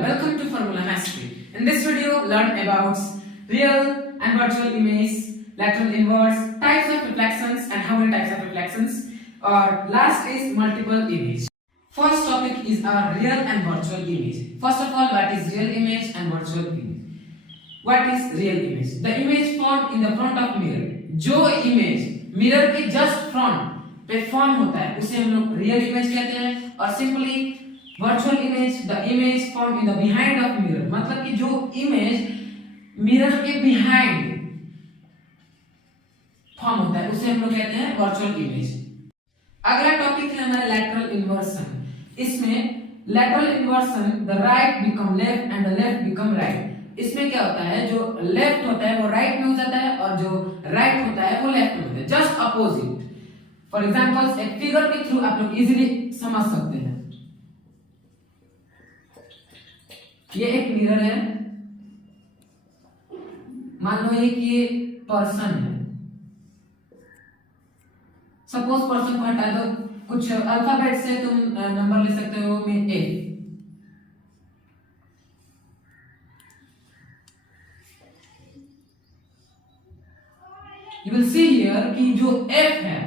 welcome to Formula Mastery. In this video, learn about real and virtual image, lateral inverse, types of reflections and how many types of reflections. Or last is multiple image. First topic is our real and virtual image. First of all, what is real image and virtual image? What is real image? The image formed in the front of mirror. जो image mirror के just front पे form होता है उसे हम लोग real image कहते हैं. और simply virtual image, the image formed in the behind of mirror. मतलब कि जो image mirror के behind form होता है उसे हम लोग कहते हैं virtual image. अगला टॉपिक है हमारा lateral inversion. इसमें lateral inversion, the right become left and the left become right. इसमें क्या होता है, जो लेफ्ट होता है वो राइट में हो जाता है और जो राइट होता है वो लेफ्ट में होता है, जस्ट अपोजिट. फॉर एग्जांपल एक फिगर के थ्रू आप लोग इजीली समझ सकते हैं. ये एक मिरर है, मान लो ये पर्सन है. सपोज पर्सन को हटा दो, कुछ अल्फाबेट से तुम नंबर ले सकते हो. में ए, You will see here कि जो F है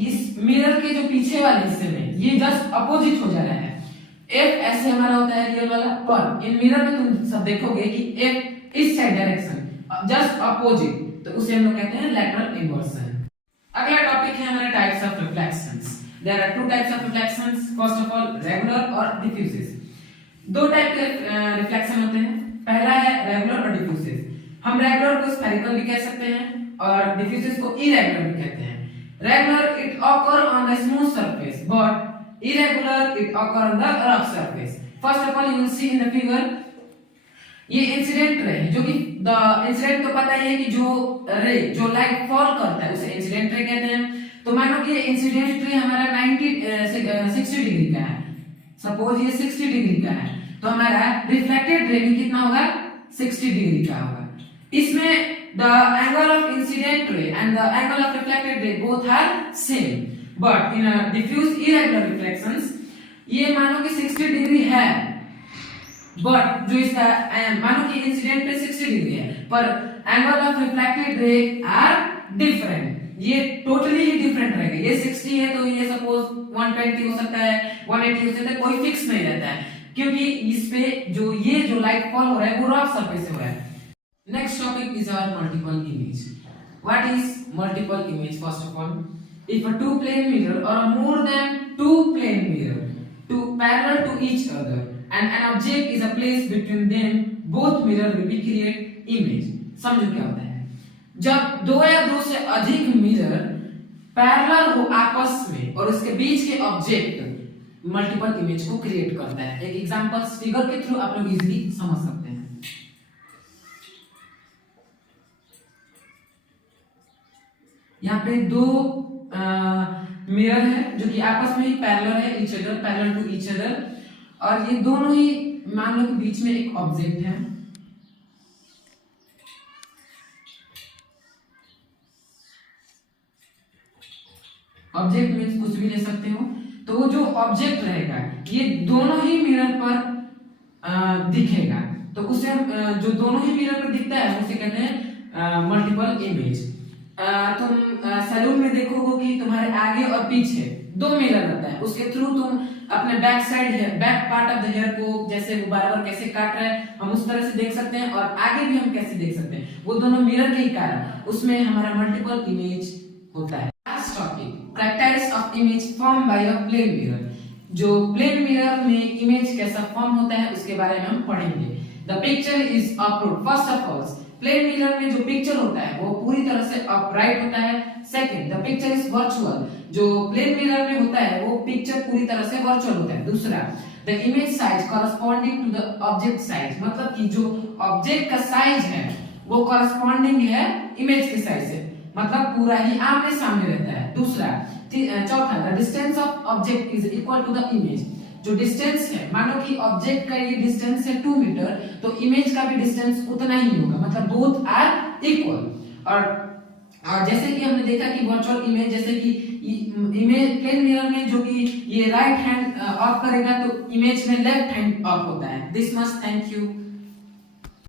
इस मिरर के जो पीछे वाले हिस्से में ये जस्ट अपोजिट हो जा रहा है. F ऐसे हमारा होता है रियल वाला, पर इन मिरर में तुम सब देखोगे कि F इस साइड डायरेक्शन जस्ट अपोजिट, तो उसे हम लोग कहते हैं लैटरल इन्वर्सन. अगला टॉपिक है हमारा types of reflections. There are two types of reflections. First of all regular और डिफ्यूजिव. दो टाइप के रिफ्लेक्शन होते हैं. पहला है रेगुलर और डिफ्यूजिव. हम रेगुलर को स्फेरिकल भी कह सकते हैं और डिफ्यूजिव को इरेगुलर भी कहते हैं. Regular it occur on the smooth surface but irregular it occur on the rough surface. First of all you will see in the figure, ये इंसिडेंट रे है, जो कि द इंसिडेंट तो पता ही है कि जो रे जो लाइट फॉल करता है उसे इंसिडेंट रे कहते हैं. तो मानो कि ये इंसिडेंट रे हमारा 60 डिग्री का है. सपोज ये 60 डिग्री का है तो हमारा रिफ्लेक्टेड रे भी कितना होगा, 60 डिग्री का होगा. इसमें the angle of incident ray and the angle of reflected ray both are same, but in a diffuse irregular reflections ये मानो कि 60 डिग्री है, but जो इसका मानो कि इंसिडेंट पे 60 डिग्री है पर angle of reflected ray are different. ये टोटली ही डिफरेंट रहेगा. ये 60 है तो ये सपोज 120 हो सकता है, 180 हो सकता है, कोई फिक्स नहीं रहता है क्योंकि इस पे जो लाइट फॉल हो रहा है वो रफ सरफेस से हो रहा है. Next topic is our multiple image. What is multiple image? First of all, if a two plane mirror or more than two plane mirror to parallel to each other and an object is placed between them, both mirror will be create image. समझो क्या होता है. जब दो या दो से अधिक मिरर पैरेलल हो आपस में और उसके बीच के ऑब्जेक्ट मल्टीपल इमेज को क्रिएट करता है. एक एग्जांपल फिगर के थ्रू आप लोग इजीली समझ सकते हैं. यहाँ पे दो मिरर है जो कि आपस में ही पैरेलल है, each other, parallel to each other, और ये दोनों ही मान लो कि बीच में एक ऑब्जेक्ट है. ऑब्जेक्ट मींस कुछ भी ले सकते हो. तो वो जो ऑब्जेक्ट रहेगा ये दोनों ही मिरर पर दिखेगा, तो उसे हम जो दोनों ही मिरर पर दिखता है उसे कहते हैं मल्टीपल इमेज. तुम सैलून में देखोगे कि तुम्हारे आगे और पीछे दो मिरर रहता है, उसके थ्रू तुम अपने बैक साइड है, back part of the hair को जैसे वो बराबर कैसे काट रहा है हम उस तरह से देख सकते हैं और आगे भी हम कैसे देख सकते हैं. वो दोनों मिरर के ही कारण उसमें हमारा मल्टीपल इमेज होता है. Last topic, characteristics of image form by a plane mirror. जो प्लेन मिरर में इमेज कैसा फॉर्म होता है उसके बारे में हम पढ़ेंगे. The picture is upload. First of all plane mirror में जो पिक्चर होता है वो पूरी तरह से अपराइट होता है. Second, the picture is virtual. जो प्लेन मिरर में होता है वो पिक्चर पूरी तरह से वर्चुअल होता है. दूसरा, the image size corresponding to the object size. मतलब कि जो ऑब्जेक्ट का साइज है वो कॉरस्पॉन्डिंग है इमेज के साइज से, मतलब पूरा ही आमने सामने रहता है. दूसरा, चौथा, the distance of object is equal to the image. जो डिस्टेंस है, मानो कि ऑब्जेक्ट का ये डिस्टेंस है 2 मीटर तो इमेज का भी डिस्टेंस उतना ही होगा, मतलब बोथ आर इक्वल. और जैसे कि हमने देखा कि वर्चुअल इमेज जैसे कि इमेज प्लेन मिरर में जो कि ये राइट हैंड ऑफ करेगा तो इमेज में लेफ्ट हैंड ऑफ होता है। This much, thank you.